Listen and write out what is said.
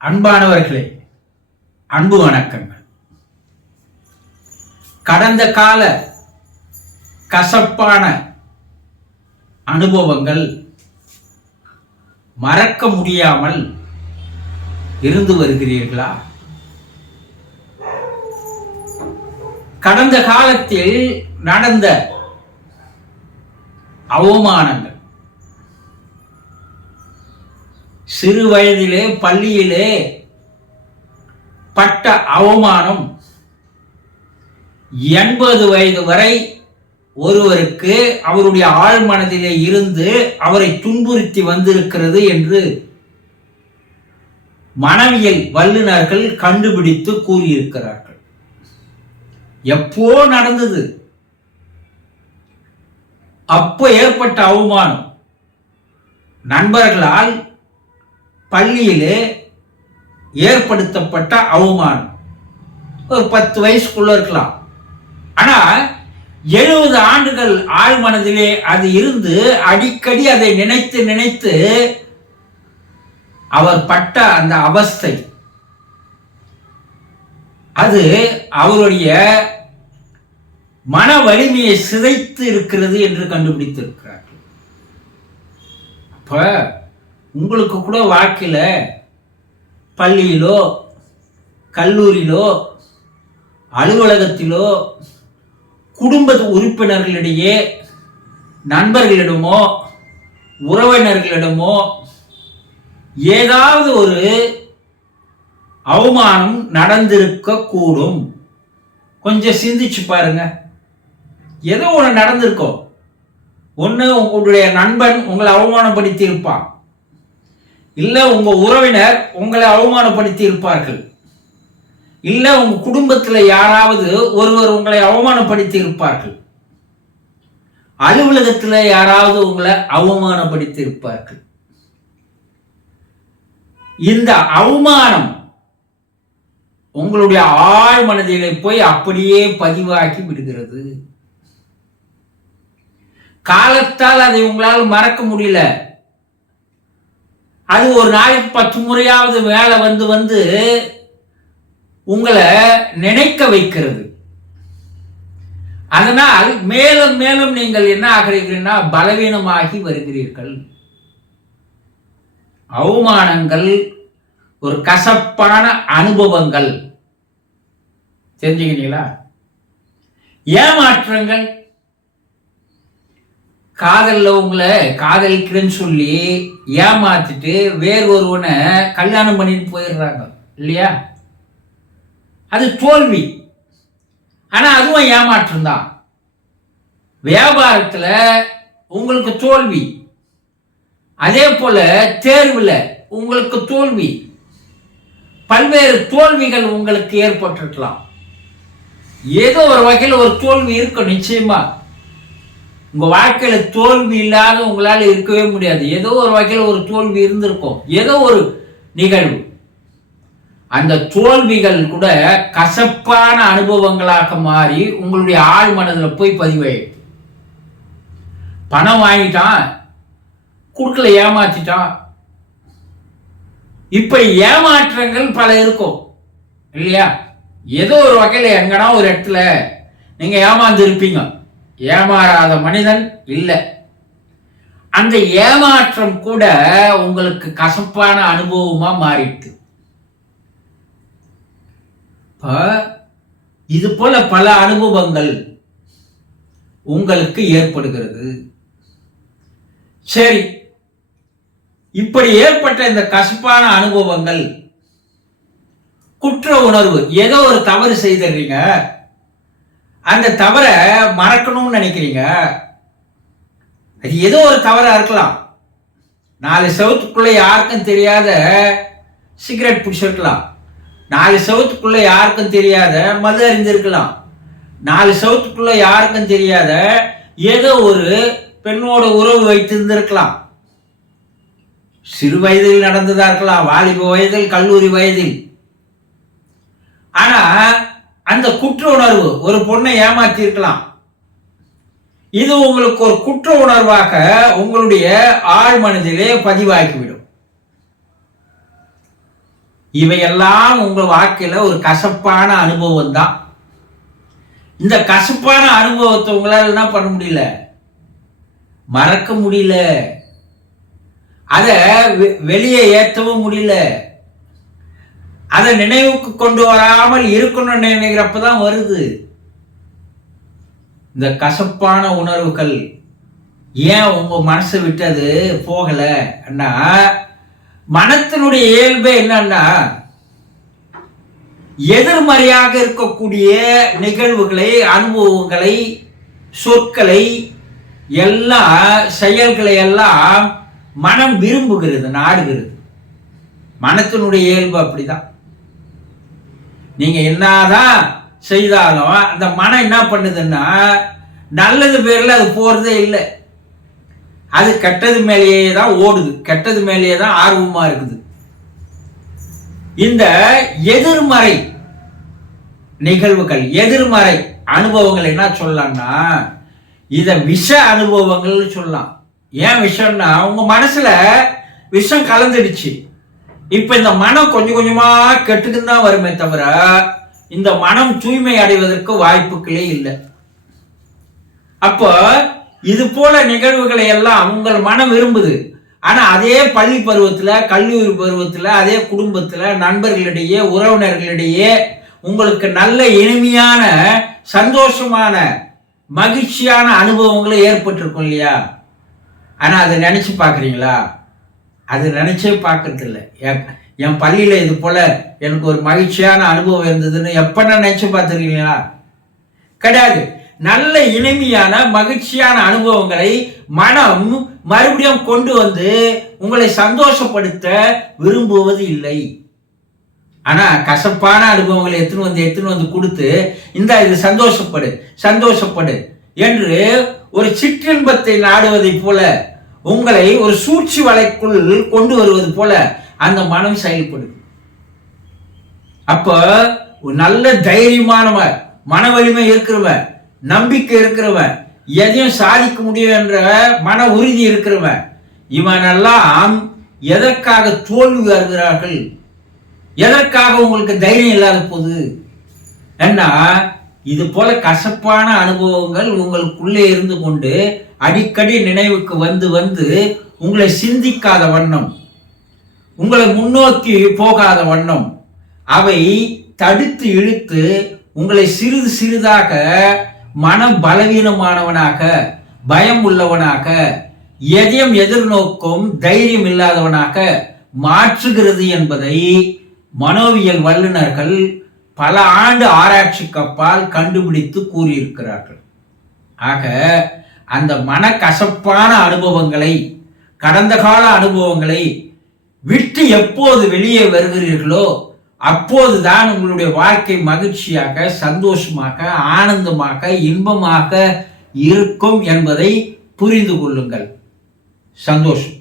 அன்பானவர்களே, அன்பு வணக்கங்கள். கடந்த கால கசப்பான அனுபவங்கள் மறக்க முடியாமல் இருந்து வருகிறீர்களா? கடந்த காலத்தில் நடந்த அவமானங்கள், சிறு வயதிலே பள்ளியிலே பட்ட அவமானம் 80 வயது வரை ஒருவருக்கு அவருடைய ஆழ்மனதிலே இருந்து அவரை துன்புறுத்தி வந்திருக்கிறது என்று மனவியல் வல்லுநர்கள் கண்டுபிடித்து கூறியிருக்கிறார்கள். எப்போ நடந்தது? அப்போ ஏற்பட்ட அவமானம் நண்பர்களால் பள்ளியிலே ஏற்படுத்தப்பட்ட அவமானம். ஒரு 10 வயசுக்குள்ள இருக்கலாம். ஆனா 70 ஆண்டுகள் ஆழ்மனதிலே அது இருந்து அடிக்கடி அதை நினைத்து நினைத்து அவர் பட்ட அந்த அவஸ்தை, அது அவருடைய மன வலிமையை சிதைத்து இருக்கிறது என்று கண்டுபிடித்திருக்கிறார். அப்ப உங்களுக்கு கூட வாழ்க்கையில பள்ளியிலோ கல்லூரியிலோ அலுவலகத்திலோ குடும்ப உறுப்பினர்களிடையே நண்பர்களிடமோ உறவினர்களிடமோ ஏதாவது ஒரு அவமானம் நடந்திருக்க கூடும். கொஞ்சம் சிந்திச்சு பாருங்க. ஏதோ ஒன்று நடந்திருக்கோம். ஒன்று உங்களுடைய நண்பன் உங்களை அவமானப்படுத்தி இருப்பான், இல்லை உங்க உறவினர் உங்களை அவமானப்படுத்தி இருப்பார்கள், இல்லை உங்க குடும்பத்தில் யாராவது ஒருவர் உங்களை அவமானப்படுத்தி இருப்பார்கள், அலுவலகத்தில் யாராவது உங்களை அவமானப்படுத்தி இருப்பார்கள். இந்த அவமானம் உங்களுடைய ஆழ் மனதிலே போய் அப்படியே பதிவாக்கி விடுகிறது. காலத்தால் அதை உங்களால் மறக்க முடியல. அது ஒரு நாளைக்கு 10 முறையாவது மேல வந்து வந்து உங்களை நினைக்க வைக்கிறது. அதனால் மேலும் மேலும் நீங்கள் என்ன ஆகிறீர்கள்னா பலவீனமாகி வருகிறீர்கள். அவமானங்கள் ஒரு கசப்பான அனுபவங்கள். தெரிஞ்சுக்கிறீங்களா? ஏமாற்றங்கள், காதல்ல உங்களை காதலிக்கிறேன்னு சொல்லி ஏமாத்திட்டு வேறு ஒருவனை கல்யாணம் பண்ணிட்டு போயிடுறாங்க இல்லையா? அது தோல்வி. ஆனா அதுவும் ஏமாற்றம் தான். வியாபாரத்துல உங்களுக்கு தோல்வி, அதே போல தேர்வுல உங்களுக்கு தோல்வி, பல்வேறு தோல்விகள் உங்களுக்கு ஏற்பட்டிருக்கலாம். ஏதோ ஒரு வகையில் ஒரு தோல்வி இருக்கும். நிச்சயமா உங்க வாழ்க்கையில தோல்வி இல்லாத உங்களால இருக்கவே முடியாது. ஏதோ ஒரு வகையில் ஒரு தோல்வி இருந்திருக்கும், ஏதோ ஒரு நிகழ்வு. அந்த தோல்விகள் கூட கசப்பான அனுபவங்களாக மாறி உங்களுடைய ஆழ் மனதில் போய் பதிவாயிடுது. பணம் வாங்கிட்டான், குடுக்கல, ஏமாத்திட்டான். இப்ப ஏமாற்றங்கள் பல இருக்கும் இல்லையா? ஏதோ ஒரு வகையில் எங்கன்னா ஒரு இடத்துல நீங்க ஏமாந்து இருப்பீங்க. ஏமாறாத மனிதன் இல்லை. அந்த ஏமாற்றம் கூட உங்களுக்கு கசப்பான அனுபவமா மாறிட்டு, இது போல பல அனுபவங்கள் உங்களுக்கு ஏற்படுகிறது. சரி, இப்படி ஏற்பட்ட இந்த கசப்பான அனுபவங்கள், குற்ற உணர்வு, ஏதோ ஒரு தவறு செய்தீங்க, அந்த தவறை மறக்கணும்னு நினைக்கிறீங்க. அது ஏதோ ஒரு தவறா இருக்கலாம். 4 செவத்துக்குள்ள யாருக்கும் தெரியாத சிகரெட் பிடிச்சிருக்கலாம், 4 செவத்துக்குள்ள யாருக்கும் தெரியாத மது அறிந்திருக்கலாம், 4 செவத்துக்குள்ள யாருக்கும் தெரியாத ஏதோ ஒரு பெண்ணோட உறவு வைத்திருந்திருக்கலாம். சிறு வயதில் நடந்ததா இருக்கலாம், வாலிப வயதில், கல்லூரி வயதில். ஆனா அந்த குற்ற உணர்வு, ஒரு பொண்ணை ஏமாத்தி இருக்கலாம். இது உங்களுக்கு ஒரு குற்ற உணர்வாக உங்களுடைய ஆழ் மனதிலே பதிவாகிவிடும். இவையெல்லாம் உங்க வாழ்க்கையில ஒரு கசப்பான அனுபவம் தான். இந்த கசப்பான அனுபவத்தை உங்களால் என்ன பண்ண முடியல, மறக்க முடியல, அதை வெளியே ஏற்றவும் முடியல. அதை நினைவுக்கு கொண்டு வராமல் இருக்கணும்னு நினைக்கிறப்பதான் வருது இந்த கசப்பான உணர்வுகள். ஏன் உங்க மனசை விட்டு அது போகல? மனத்தினுடைய இயல்பே என்னன்னா, எதிர்மறையாக இருக்கக்கூடிய நிகழ்வுகளை, அனுபவங்களை, சொற்களை எல்லாம், செயல்களை எல்லாம் மனம் விரும்புகிறது, நாடுகிறது. மனத்தினுடைய இயல்பு அப்படிதான். நீங்க என்னதான் செய்தாலும் அந்த மனம் என்ன பண்ணுதுன்னா, நல்லது பேர்ல அது போறதே இல்லை. அது கெட்டது மேலேயே தான் ஓடுது, கெட்டது மேலேயே தான் ஆர்வமா இருக்குது. இந்த எதிர்மறை நிகழ்வுகள், எதிர்மறை அனுபவங்கள் என்ன சொல்லலாம்னா, இத விஷ அனுபவங்கள் சொல்லலாம். ஏன் விஷம்னா, உங்க மனசுல விஷம் கலந்துடுச்சு. இப்ப இந்த மனம் கொஞ்சம் கொஞ்சமா கெட்டுக்குன்னு தான் வருமே தவிர, இந்த மனம் தூய்மை அடைவதற்கு வாய்ப்புகளே இல்லை. அப்போ இது போல நிகழ்வுகளை எல்லாம் உங்கள் மனம் விரும்புது. ஆனா அதே பள்ளி பருவத்துல, கல்லூரி பருவத்துல, அதே குடும்பத்துல, நண்பர்களிடையே, உறவினர்களிடையே உங்களுக்கு நல்ல இனிமையான, சந்தோஷமான, மகிழ்ச்சியான அனுபவங்களும் ஏற்பட்டிருக்கும் இல்லையா? ஆனா அதை நினைச்சு பாக்குறீங்களா? அது நினைச்சே பார்க்கறது இல்லை. என் பள்ளியில இது போல எனக்கு ஒரு மகிழ்ச்சியான அனுபவம் இருந்ததுன்னு எப்ப நான் நினைச்சு பார்த்துருக்கீங்களா? கிடையாது. நல்ல இனிமையான, மகிழ்ச்சியான அனுபவங்களை மனம் மறுபடியும் கொண்டு வந்து உங்களை சந்தோஷப்படுத்த விரும்புவது இல்லை. ஆனா கசப்பான அனுபவங்களை எத்தனை வந்து கொடுத்து, இந்த இது சந்தோஷப்படு, சந்தோஷப்படு என்று ஒரு சிற்றின்பத்தை நாடுவதை போல, உங்களை ஒரு சூழ்ச்சி வலைக்குள் கொண்டு வருவது போல அந்த மனம் செயல்படுது. அப்ப நல்ல தைரியமானவன், மன வலிமை இருக்கிறவன், நம்பிக்கை இருக்கிறவன், எதையும் சாதிக்க முடியும் என்ற மன உறுதி இருக்கிறவன், இவனெல்லாம் எதற்காக தோல்வி வருகிறார்கள்? எதற்காக உங்களுக்கு தைரியம் இல்லாத போது? ஏன்னா இது போல கசப்பான அனுபவங்கள் உங்களுக்குள்ளே இருந்து கொண்டு அடிக்கடி நினைவுக்கு வந்து வந்து உங்களை சிந்திக்காத வண்ணம், உங்களை முன்னோக்கி போகாத வண்ணம், அவை தடுத்து இழுத்து உங்களை சிறிது சிறிதாக மனம் பலவீனமானவனாக, பயம் உள்ளவனாக, எதையும் எதிர்நோக்கும் தைரியம் இல்லாதவனாக மாற்றுகிறது என்பதை மனோவியல் வல்லுநர்கள் பல ஆண்டு ஆராய்ச்சிக்கு அப்பால் கண்டுபிடித்து கூறியிருக்கிறார்கள். ஆக அந்த மனக்கசப்பான அனுபவங்களை, கடந்த கால அனுபவங்களை விட்டு எப்போது வெளியே வருகிறீர்களோ அப்போதுதான் உங்களுடைய வாழ்க்கை மகிழ்ச்சியாக, சந்தோஷமாக, ஆனந்தமாக, இன்பமாக இருக்கும் என்பதை புரிந்து கொள்ளுங்கள். சந்தோஷம்.